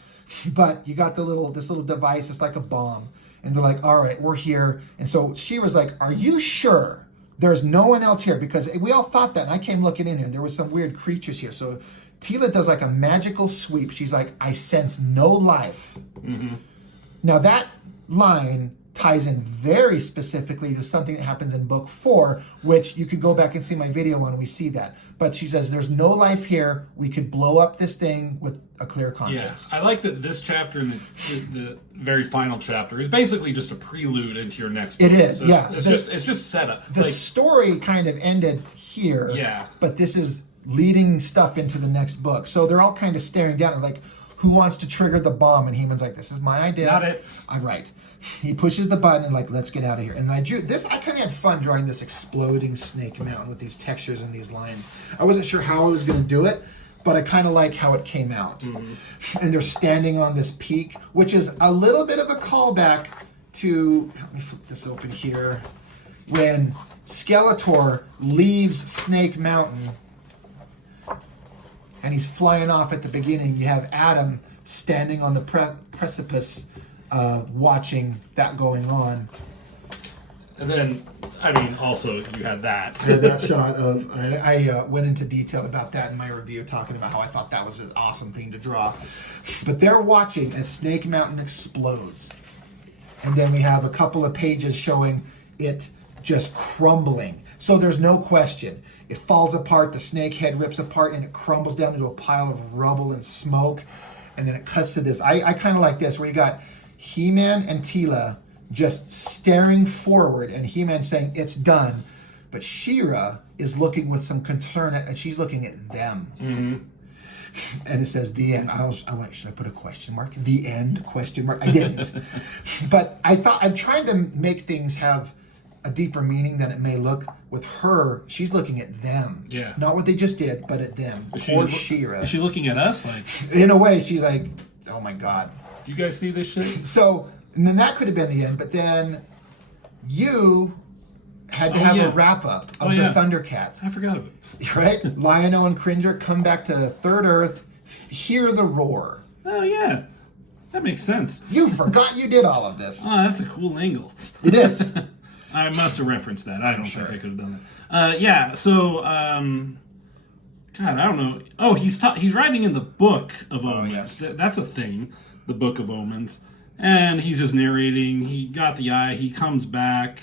But you got this little device, it's like a bomb. And they're like, all right, we're here. And so she was like, are you sure there's no one else here? Because we all thought that. And I came looking in here. There was some weird creatures here. So Tila does like a magical sweep. She's like, I sense no life. Mm-hmm. Now that line ties in very specifically to something that happens in book 4, which you could go back and see my video when we see that. But she says, there's no life here. We could blow up this thing with a clear conscience. Yeah, I like that this chapter and the very final chapter is basically just a prelude into your next book. It is, so yeah. It's just setup. The story kind of ended here. Yeah. But this is leading stuff into the next book. So they're all kind of staring down and like, who wants to trigger the bomb? And He-Man's like, this is my idea. Got it. I'm right. He pushes the button and like, let's get out of here. And I drew this. I kind of had fun drawing this exploding Snake Mountain with these textures and these lines. I wasn't sure how I was going to do it, but I kind of like how it came out. Mm-hmm. And they're standing on this peak, which is a little bit of a callback to, let me flip this open here, when Skeletor leaves Snake Mountain and he's flying off at the beginning. You have Adam standing on the precipice watching that going on. And then, I mean, also you had that. I had that shot of, I went into detail about that in my review, talking about how I thought that was an awesome thing to draw. But they're watching as Snake Mountain explodes. And then we have a couple of pages showing it just crumbling. So there's no question. It falls apart, the snake head rips apart, and it crumbles down into a pile of rubble and smoke. And then it cuts to this. I kind of like this, where you got He-Man and Tila just staring forward, and He-Man saying, it's done. But She-Ra is looking with some concern, and she's looking at them. Mm-hmm. And it says, the end. I went, should I put a question mark? The end, question mark? I didn't. But I thought, I'm trying to make things have a deeper meaning than it may look. With her, she's looking at them. Yeah. Not what they just did, but at them. Poor She-Ra. Is she looking at us? Like, in a way, she's like, oh my God. do you guys see this shit? So, and then that could have been the end, but then you had to have a wrap-up of the Thundercats. I forgot of it. Right? Lion-O and Cringer come back to Third Earth, hear the roar. Oh, yeah. That makes sense. You forgot you did all of this. Oh, that's a cool angle. It is. I must have referenced that. I don't think I could have done that. Yeah, so, God, I don't know. Oh, he's writing in the Book of Omens. Yes. That's a thing, the Book of Omens. And he's just narrating. He got the eye. He comes back.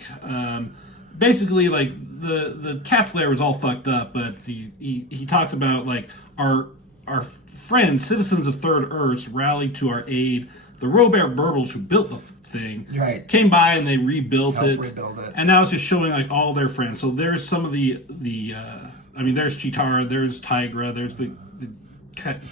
Basically, like, the cat's lair was all fucked up, but he talked about, like, our friends, citizens of Third Earth, rallied to our aid. The Robert Burbles, who built the thing, came by and they rebuilt it. And now it's just showing, like, all their friends. So there's some of the I mean, there's Chitara, there's Tigra, there's the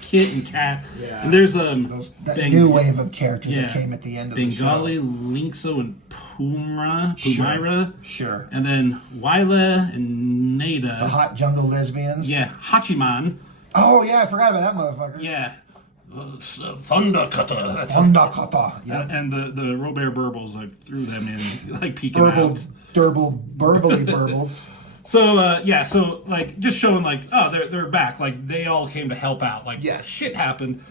Kit and Cat, and there's that new wave of characters that came at the end of the show. Bengali, Linkso, and Pumaira. Sure. And then Wyla and Nada. The hot jungle lesbians. Yeah, Hachiman. Oh yeah, I forgot about that motherfucker. Yeah. Thundercutter. Thundercutter. Yeah. And the Robert Burbles, I threw them in, like, peeking out. Burbly burbles. So, so, like, just showing, like, oh, they're back. Like, they all came to help out. Like, shit happened.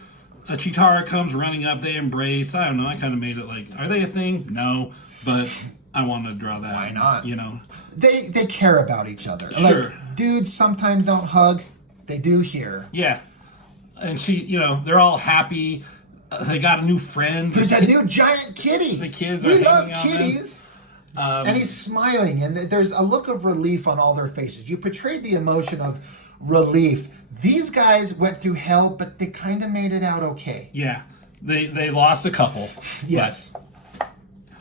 Chitara comes running up. They embrace. I don't know. I kind of made it like, are they a thing? No. But I wanted to draw that. Why not? You know? They care about each other. Sure. Like, dudes sometimes don't hug. They do here. Yeah. And she, they're all happy. They got a new friend. There's a new giant kitty. The kids are We love hanging on them. kitties. And he's smiling, and there's a look of relief on all their faces. You portrayed the emotion of relief. These guys went through hell, but they kind of made it out okay. Yeah, they lost a couple. Yes.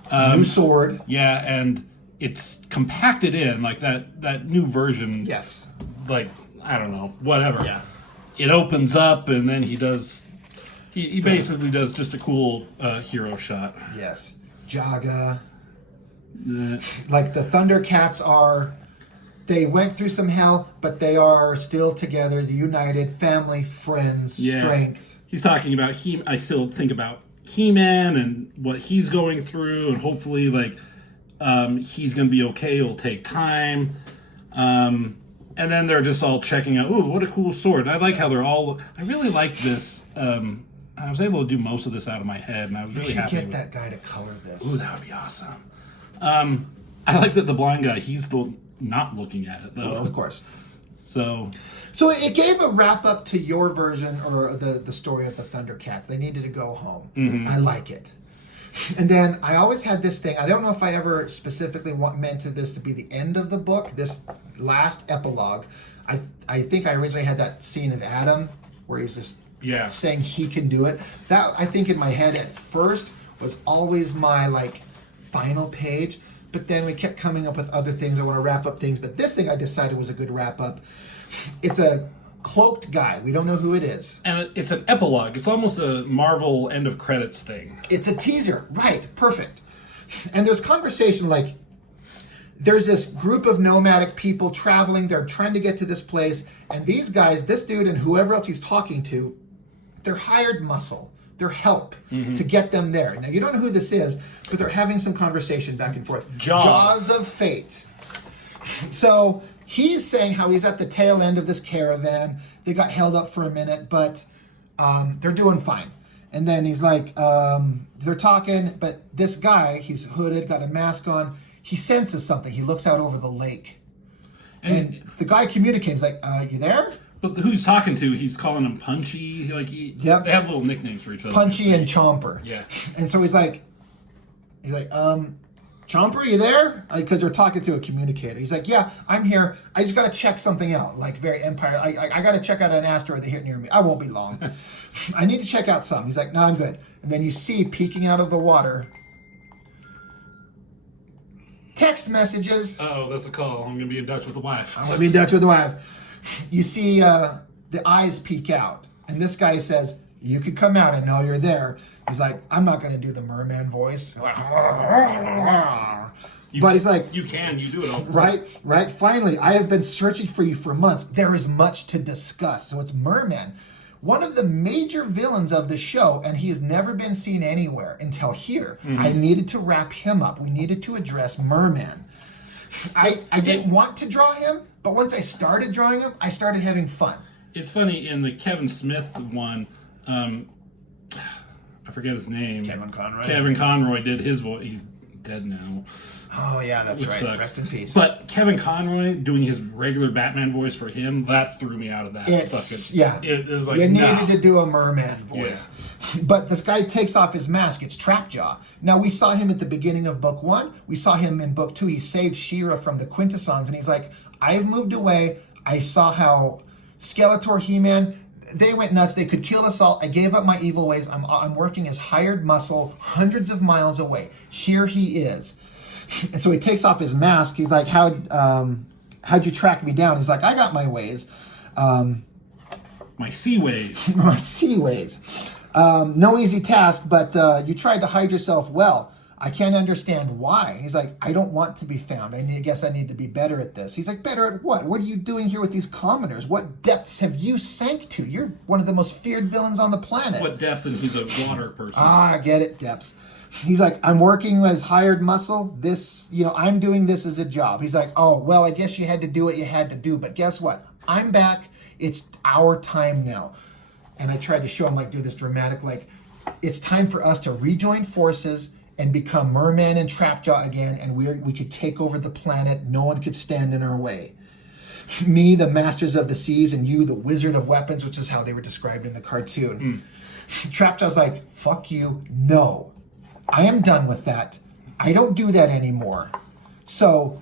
But, new sword. Yeah, and it's compacted in like that new version. Yes. Like, I don't know, whatever. Yeah. It opens up, and then he does. He basically does just a cool hero shot. Yes. Jaga. Uh, Like the Thundercats are, they went through some hell, but they are still together, the united family, friends, strength. He's talking about I still think about He-Man and what he's going through, and hopefully, like, he's going to be okay. It'll take time. And then they're just all checking out. Ooh, what a cool sword! And I like how they're all. I really like this. I was able to do most of this out of my head, and I was really happy. You should with get that guy to color this. Ooh, that would be awesome. I like that the blind guy, he's still not looking at it, though. Well, of course. So it gave a wrap up to your version, or the story of the Thundercats. They needed to go home. Mm-hmm. I like it. And then I always had this thing. I don't know if I ever specifically meant this to be the end of the book, this last epilogue. I think I originally had that scene of Adam where he's just saying he can do it. That, I think, in my head at first was always my, like, final page. But then we kept coming up with other things. I want to wrap up things. But this thing I decided was a good wrap up. It's a cloaked guy. We don't know who it is. And it's an epilogue. It's almost a Marvel end of credits thing. It's a teaser. Right. Perfect. And there's conversation like, there's this group of nomadic people traveling. They're trying to get to this place. And these guys, this dude and whoever else he's talking to, they're hired muscle. They're help to get them there. Now, you don't know who this is, but they're having some conversation back and forth. Jaws of Fate. So he's saying how he's at the tail end of this caravan. They got held up for a minute, but they're doing fine. And then he's like, they're talking, but this guy, he's hooded, got a mask on. He senses something. He looks out over the lake. And the guy communicates, like, you there? But who he's talking to, he's calling him Punchy. Like, they have little nicknames for each other. Punchy and Chomper. Yeah. And so he's like, Chomper, you there? Because they're talking through a communicator. He's like, yeah, I'm here. I just got to check something out. Like, very Empire. I got to check out an asteroid that hit near me. I won't be long. I need to check out something. He's like, no, I'm good. And then you see peeking out of the water text messages. Oh, that's a call. I'm going to be in Dutch with the wife. I'm going to be in Dutch with the wife. You see the eyes peek out. And this guy says, you could come out. I know you're there. He's like, I'm not going to do the merman voice. But he's like, you do it all. Right. Finally, I have been searching for you for months. There is much to discuss. So it's Merman, one of the major villains of the show, and he has never been seen anywhere until here. I needed to wrap him up. We needed to address Merman. I didn't want to draw him, but once I started drawing him, I started having fun. It's funny, in the Kevin Smith one, I forget his name. Kevin Conroy. Kevin Conroy did his voice. He's dead now. Oh, yeah, that's right. Sucks. Rest in peace. But Kevin Conroy doing his regular Batman voice for him, that threw me out of that. It was like, you needed to do a merman voice. Yeah. But this guy takes off his mask. It's Trapjaw. Now, we saw him at the beginning of book 1. We saw him in book 2. He saved She-Ra from the Quintessons, and he's like, I've moved away. I saw how Skeletor, He-Man, they went nuts. They could kill us all. I gave up my evil ways. I'm working as hired muscle hundreds of miles away. Here he is. And so he takes off his mask. He's like, how'd you track me down? He's like, I got my ways. My sea ways. My sea ways. No easy task, but you tried to hide yourself well. I can't understand why. He's like, I don't want to be found. I guess I need to be better at this. He's like, better at what? What are you doing here with these commoners? What depths have you sank to? You're one of the most feared villains on the planet. What depths? And he's a water person. I get it, depths. He's like, I'm working as hired muscle. I'm doing this as a job. He's like, oh, well, I guess you had to do what you had to do. But guess what? I'm back. It's our time now. And I tried to show him, like, do this dramatic, like, it's time for us to rejoin forces and become Merman and Trapjaw again, and we could take over the planet. No one could stand in our way. Me, the Masters of the Seas, and you, the Wizard of Weapons, which is how they were described in the cartoon. Trapjaw's like, fuck you, no. I am done with that. I don't do that anymore. So,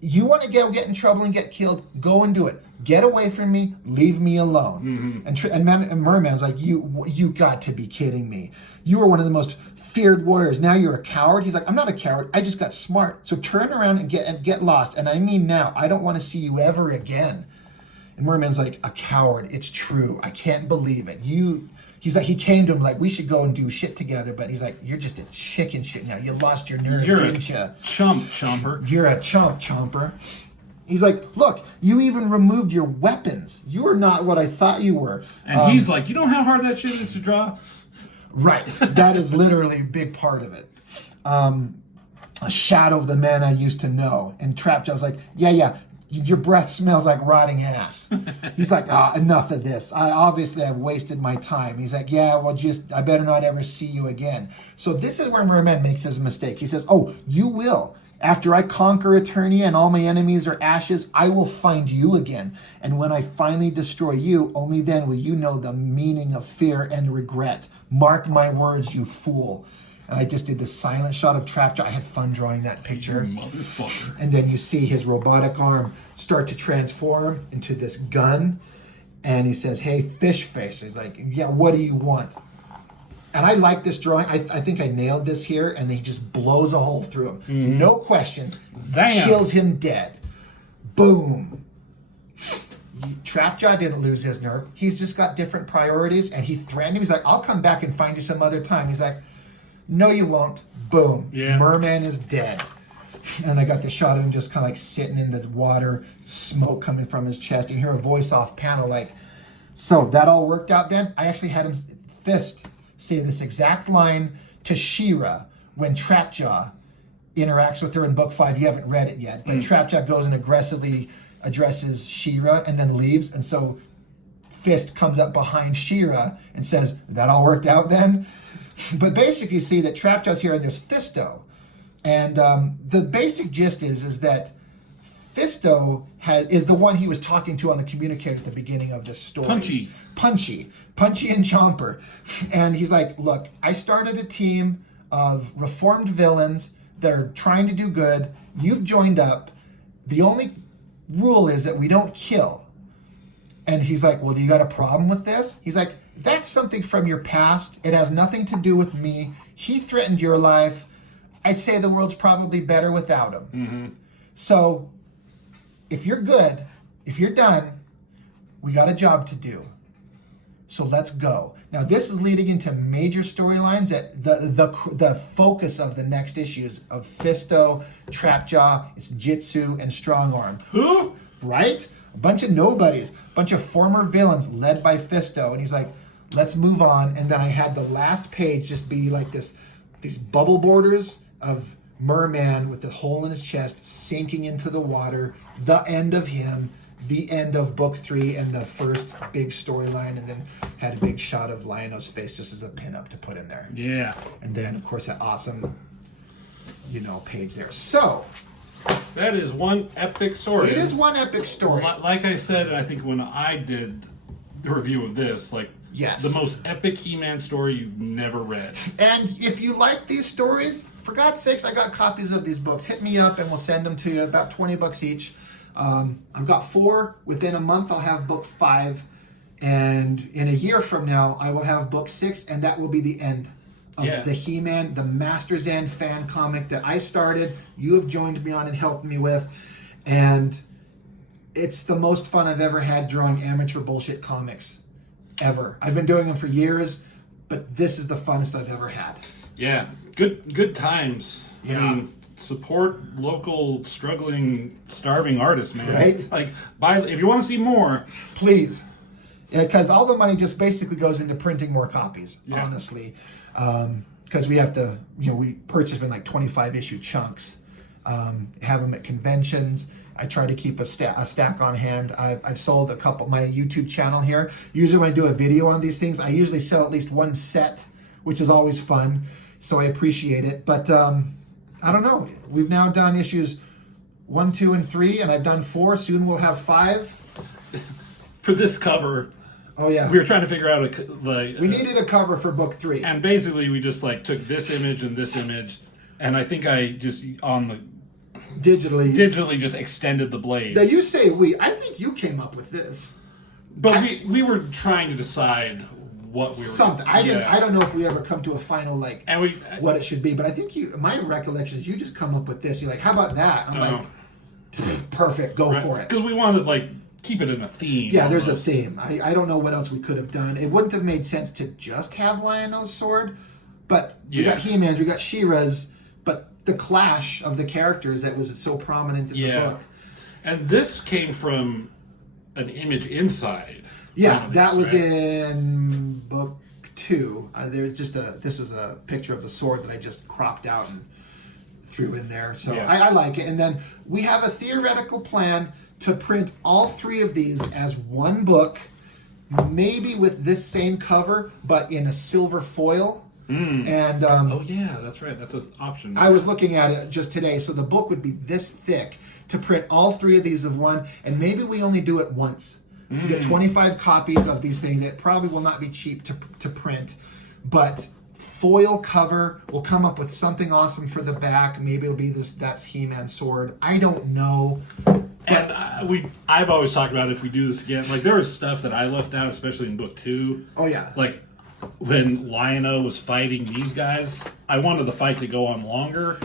you want to get in trouble and get killed, go and do it. Get away from me, leave me alone. And Merman's like, you got to be kidding me. You were one of the most feared warriors. Now you're a coward? He's like, I'm not a coward. I just got smart. So turn around and get lost. And I mean now, I don't want to see you ever again. And Merman's like, a coward. It's true. I can't believe it. He's like, he came to him like, we should go and do shit together. But he's like, you're just a chicken shit now. You lost your nerve, didn't you? Chomper. You're a chomper. He's like, look, you even removed your weapons. You are not what I thought you were. And he's like, you know how hard that shit is to draw? Right. That is literally a big part of it. A shadow of the man I used to know. And Trapjaw's like, yeah, your breath smells like rotting ass. He's like, enough of this. Obviously, I've wasted my time. He's like, yeah, well, I better not ever see you again. So this is where Merman makes his mistake. He says, oh, you will. After I conquer Eternia and all my enemies are ashes, I will find you again. And when I finally destroy you, only then will you know the meaning of fear and regret. Mark my words, you fool. And I just did the silent shot of Trapjaw. I had fun drawing that picture. Motherfucker. And then you see his robotic arm start to transform into this gun. And he says, hey, fish face. He's like, yeah, what do you want? And I like this drawing. I think I nailed this here. And he just blows a hole through him. No questions. Zam. Kills him dead. Boom. Trapjaw didn't lose his nerve. He's just got different priorities. And he threatened him. He's like, I'll come back and find you some other time. He's like, no, you won't. Boom. Yeah. Merman is dead. And I got the shot of him just kind of like sitting in the water, smoke coming from his chest. You hear a voice off panel like, so that all worked out then? I actually had him Fist say this exact line to She-Ra when Trapjaw interacts with her in book 5. You haven't read it yet, but Trapjaw goes and aggressively addresses She-Ra and then leaves. And so Fist comes up behind She-Ra and says, that all worked out then? But basically, you see that Trapjaw's here and there's Fisto. And the basic gist is that Fisto is the one he was talking to on the communicator at the beginning of this story. Punchy and Chomper. And he's like, look, I started a team of reformed villains that are trying to do good. You've joined up. The only rule is that we don't kill. And he's like, well, do you got a problem with this? He's like, that's something from your past. It has nothing to do with me. He threatened your life. I'd say the world's probably better without him. So if you're good, if you're done, we got a job to do. So let's go. Now this is leading into major storylines that the focus of the next issues of Fisto, Trapjaw, it's Jitsu, and Strongarm. Who? Right? A bunch of nobodies, a bunch of former villains led by Fisto. And he's like, let's move on. And then I had the last page just be like these bubble borders of Merman with the hole in his chest sinking into the water, the end of him, the end of book 3 and the first big storyline, and then had a big shot of Lion-O's face just as a pinup to put in there. Yeah. And then, of course, that awesome, page there. So, that is one epic story. it is one epic story. Like I said, and I think when I did the review of this, Yes. the most epic He-Man story you've never read. And if you like these stories, for God's sakes, I got copies of these books. Hit me up and we'll send them to you, about $20 each. I've got 4. Within a month, I'll have book 5. And in a year from now, I will have book 6, and that will be the end of the He-Man, the Master's End fan comic that I started. You have joined me on and helped me with. And it's the most fun I've ever had drawing amateur bullshit comics. Ever. I've been doing them for years, but this is the funnest I've ever had. Yeah, good times. Yeah. I mean, support local, struggling, starving artists, man. Right? If you want to see more, please. Because all the money just basically goes into printing more copies, honestly. Because we have to, we purchase them in 25 issue chunks, have them at conventions. I try to keep a stack on hand. I've sold a couple, my YouTube channel here. Usually when I do a video on these things, I usually sell at least one set, which is always fun. So I appreciate it. But I don't know. We've now done issues 1, 2, and 3, and I've done 4. Soon we'll have 5. For this cover, Oh yeah, we were trying to figure out we needed a cover for book 3. and basically we just like took this image and this image, and I think I just on the digitally just extended the blades. Now you say we. I think you came up with this. But we were trying to decide what we were Something. I didn't. I don't know if we ever come to a final like and we what it should be. But I think you. My recollection is you just come up with this. You're like, how about that? I'm like, perfect. Go for it. Because we wanted like keep it in a theme. Yeah, there's a almost. theme. I don't know what else we could have done. It wouldn't have made sense to just have Lion-O's sword, but we got He-Man's, we got She-Ra's, but the clash of the characters that was so prominent in the book. And this came from an image inside. Yeah, that was in book 2. There's just this was a picture of the sword that I just cropped out and threw in there. So I like it. And then we have a theoretical plan to print all 3 of these as one book, maybe with this same cover, but in a silver foil. And oh yeah, that's right. That's an option. I was looking at it just today. So the book would be this thick to print all 3 of these of one, and maybe we only do it once. We get 25 copies of these things. It probably will not be cheap to print, but foil cover. We'll come up with something awesome for the back. Maybe it'll be that's He-Man sword. I don't know. And I've always talked about if we do this again, like there was stuff that I left out, especially in book 2. Oh yeah. Like when Lion-O was fighting these guys, I wanted the fight to go on longer.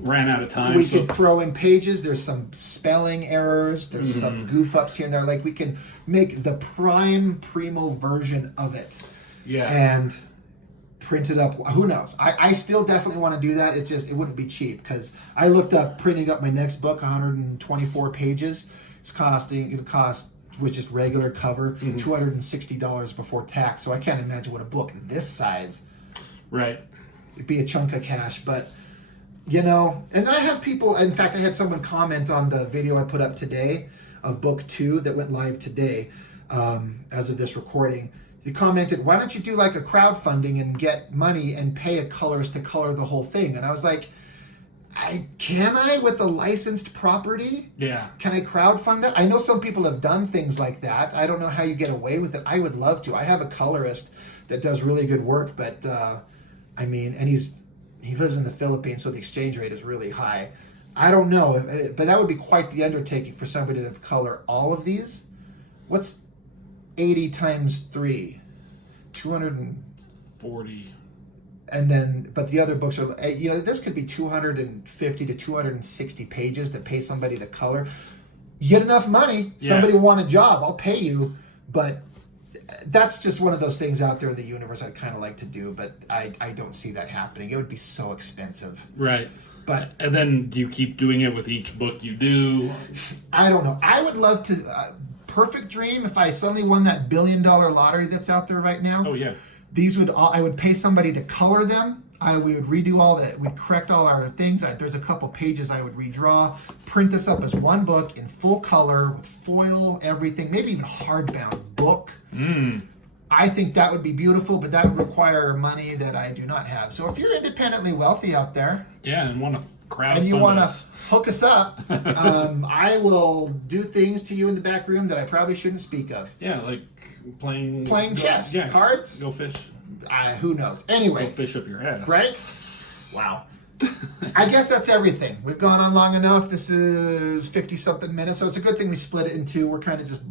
Ran out of time. We could throw in pages. There's some spelling errors. There's some goof ups here and there. Like we can make the primo version of it. Yeah. And print it up. Who knows? I still definitely want to do that. It's just it wouldn't be cheap because I looked up printing up my next book, 124 pages. It'll cost with just regular cover $260 before tax. So I can't imagine what a book this size. Right. It'd be a chunk of cash, but. You know, and then I have people, in fact, I had someone comment on the video I put up today of book 2 that went live today as of this recording. He commented, why don't you do like a crowdfunding and get money and pay a colorist to color the whole thing? And I was like, can I with a licensed property? Yeah. Can I crowdfund it? I know some people have done things like that. I don't know how you get away with it. I would love to. I have a colorist that does really good work, but I mean, and he lives in the Philippines, so the exchange rate is really high. I don't know, but that would be quite the undertaking for somebody to color all of these. What's 80 times 3? 240. And then, but the other books are, this could be 250 to 260 pages to pay somebody to color. You get enough money, somebody will want a job, I'll pay you, but that's just one of those things out there in the universe I'd kind of like to do, but I don't see that happening. It would be so expensive. Right. But and then do you keep doing it with each book you do? I don't know. I would love to. Perfect dream if I suddenly won that $1 billion lottery that's out there right now. Oh yeah. I would pay somebody to color them. We would redo all that. We'd correct all our things. There's a couple pages I would redraw. Print this up as one book in full color with foil, everything. Maybe even hardbound book. I think that would be beautiful, but that would require money that I do not have. So if you're independently wealthy out there, and want to crowdfund and you want to us, hook us up, I will do things to you in the back room that I probably shouldn't speak of. Yeah, like playing chess, cards, go fish. Who knows? Anyway, go fish up your ass. Right? Wow. I guess that's everything. We've gone on long enough. This is 50-something minutes, so it's a good thing we split it in 2. We're kind of just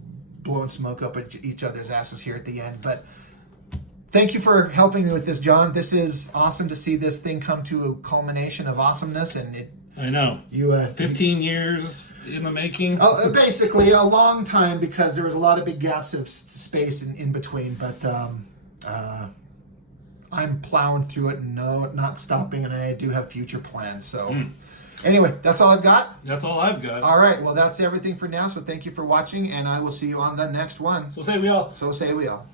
blowing smoke up at each other's asses here at the end. But thank you for helping me with this, John. This is awesome to see this thing come to a culmination of awesomeness, and I know. 15 years in the making. Basically, a long time because there was a lot of big gaps of space in between. But I'm plowing through it and not stopping, and I do have future plans. So anyway, that's all I've got. That's all I've got. All right. Well, that's everything for now. So thank you for watching, and I will see you on the next one. So say we all. So say we all.